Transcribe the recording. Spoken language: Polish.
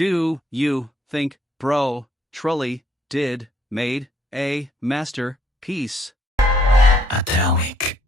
Do you think bro Trulli did made a masterpiece? Atomic.